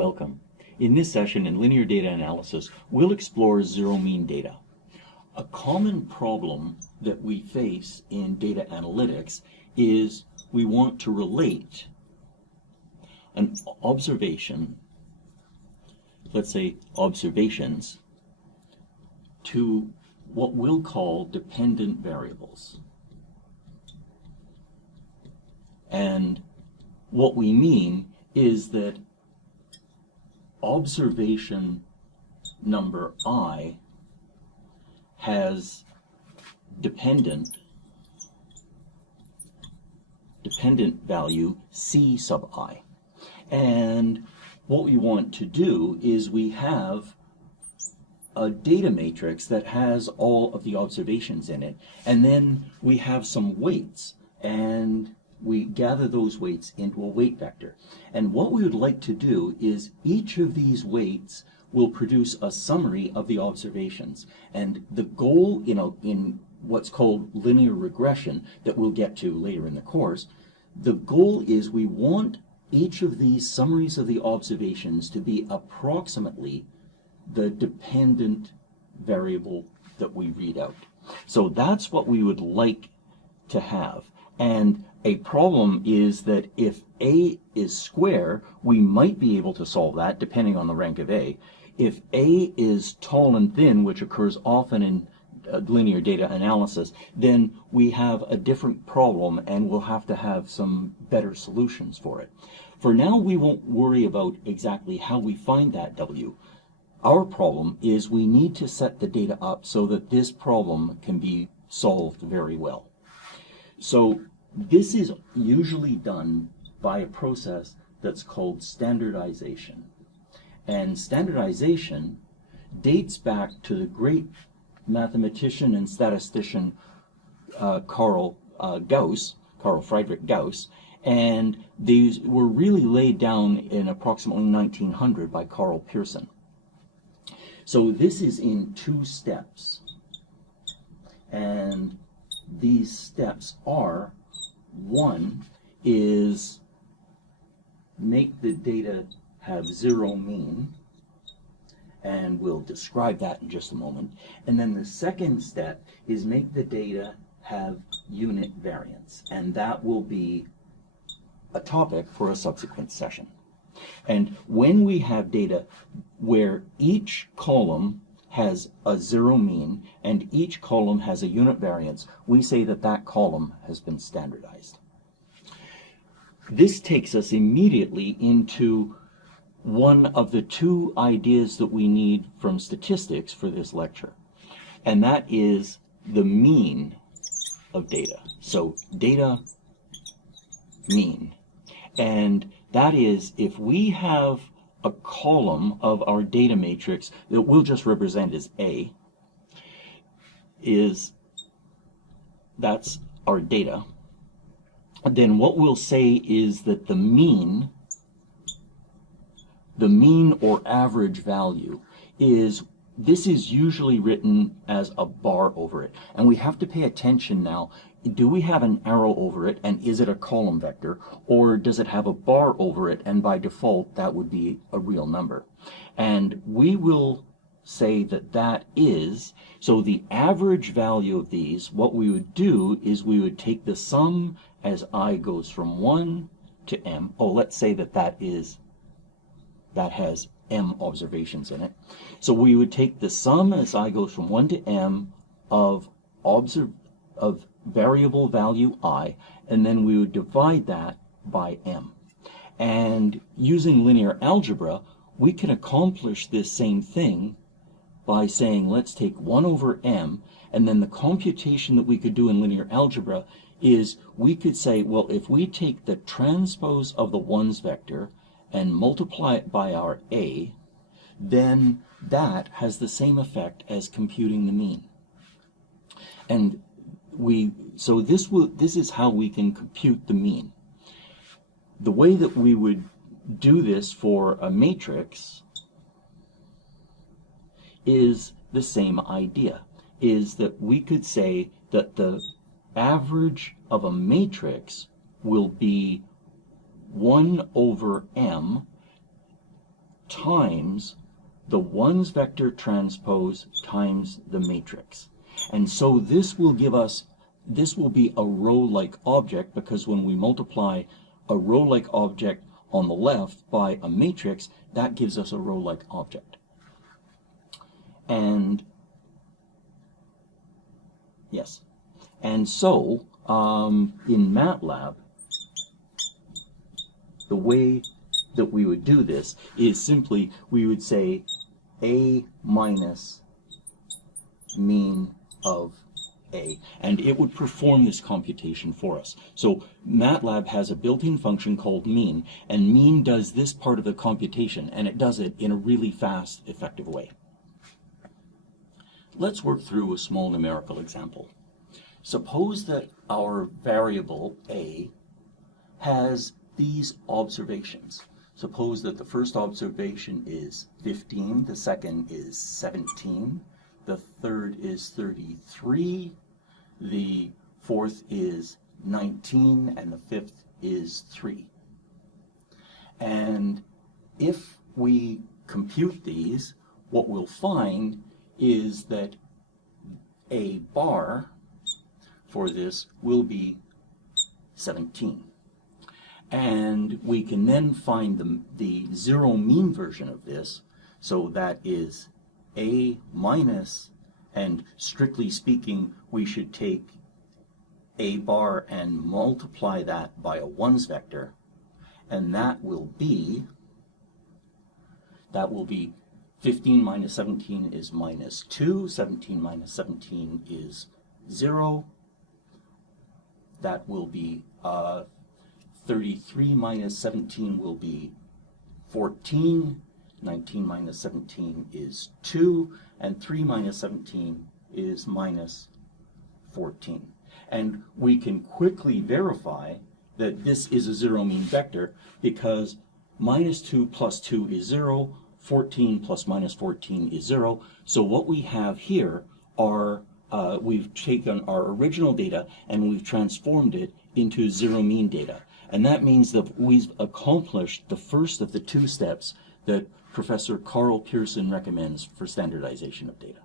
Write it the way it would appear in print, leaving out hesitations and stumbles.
Welcome. In this session in linear data analysis, we'll explore zero-mean data. A common problem that we face in data analytics is we want to relate an observation, let's say observations, to what we'll call dependent variables. And what we mean is that observation number I has dependent value C sub I. And what we want to do is we have a data matrix that has all of the observations in it, and then we have some weights, and we gather those weights into a weight vector. And what we would like to do is each of these weights will produce a summary of the observations. And the goal in what's called linear regression that we'll get to later in the course, the goal is we want each of these summaries of the observations to be approximately the dependent variable that we read out. So that's what we would like to have. And a problem is that if A is square, we might be able to solve that depending on the rank of A. If A is tall and thin, which occurs often in linear data analysis, then we have a different problem and we'll have to have some better solutions for it. For now, we won't worry about exactly how we find that W. Our problem is we need to set the data up so that this problem can be solved very well. So this is usually done by a process that's called standardization. And standardization dates back to the great mathematician and statistician Carl Friedrich Gauss, and these were really laid down in approximately 1900 by Karl Pearson. So this is in 2 steps, and these steps are: one is make the data have zero mean, and we'll describe that in just a moment. And then the second step is make the data have unit variance, and that will be a topic for a subsequent session. And when we have data where each column has a zero mean and each column has a unit variance, we say that that column has been standardized. This takes us immediately into one of the 2 ideas that we need from statistics for this lecture, and that is the mean of data. So data mean. And that is, if we have a column of our data matrix that we'll just represent as A, that's our data, then what we'll say is that the mean or average value is, this is usually written as a bar over it. And we have to pay attention now. Do we have an arrow over it, and is it a column vector, or does it have a bar over it, and by default that would be a real number? And we will say that that is, so the average value of these, what we would do is we would take the sum as I goes from 1 to M. Oh, let's say that that has M observations in it. So we would take the sum as I goes from 1 to M of variable value I, and then we would divide that by M. And using linear algebra, we can accomplish this same thing by saying, let's take 1 over M, and then the computation that we could do in linear algebra is we could say, well, if we take the transpose of the ones vector and multiply it by our A, then that has the same effect as computing the mean. And so this is how we can compute the mean. The way that we would do this for a matrix is the same idea, is that we could say that the average of a matrix will be 1 over m times the ones vector transpose times the matrix. And so this will give us, this will be a row-like object, because when we multiply a row-like object on the left by a matrix, that gives us a row-like object. And yes, and so in MATLAB, the way that we would do this is simply we would say A minus mean of A, and it would perform this computation for us. So MATLAB has a built-in function called mean, and mean does this part of the computation, and it does it in a really fast, effective way. Let's work through a small numerical example. Suppose that our variable A has these observations. Suppose that the first observation is 15, the second is 17, the third is 33, the fourth is 19, and the fifth is 3. And if we compute these, what we'll find is that a bar for this will be 17. And we can then find the zero mean version of this, so that is A minus, and strictly speaking, we should take A bar and multiply that by a ones vector, and that will be 15 minus 17 is minus 2, 17 minus 17 is 0, that will be 33 minus 17 will be 14, 19 minus 17 is 2, and 3 minus 17 is minus 14. And we can quickly verify that this is a zero mean vector, because minus 2 plus 2 is 0, 14 plus minus 14 is 0. So what we have here are, we've taken our original data and we've transformed it into zero mean data. And that means that we've accomplished the first of the two steps that Professor Carl Pearson recommends for standardization of data.